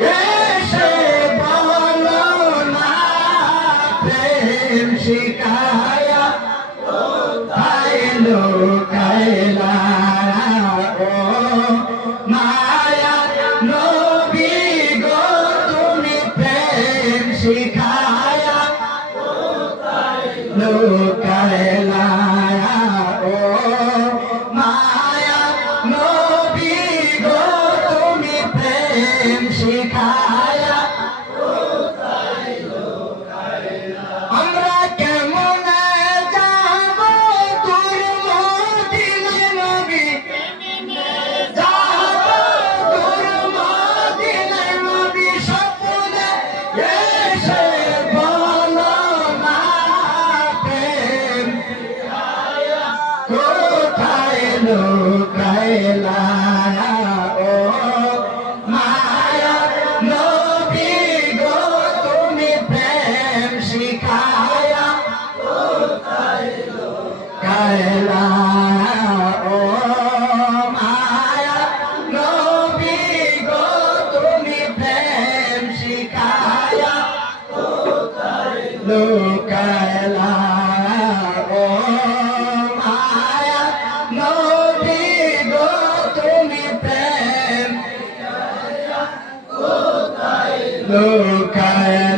এসে বলো না প্রেম শিখায়া কোথায় লুকাইলা ও মায়া নবী গো তুমি প্রেম শিখায়া লুকাইলা ও মায়া নবী গো তুমি প্রেম শিখায়া আমরা কেমনে যাব তোর মদিনায় নবী যাব তোর মদিনায় নবী স্বপ্নে এসে বলো না প্রেম কোথায় লুকাইলা ও মায়া নবী গো তুমি প্রেম শিখায়া কায়লা ও মায়া নবী গো তুমি প্রেম শিখায়া লুকাইলা ও মায়া নবী গো তুমি প্রেম লুকাইলা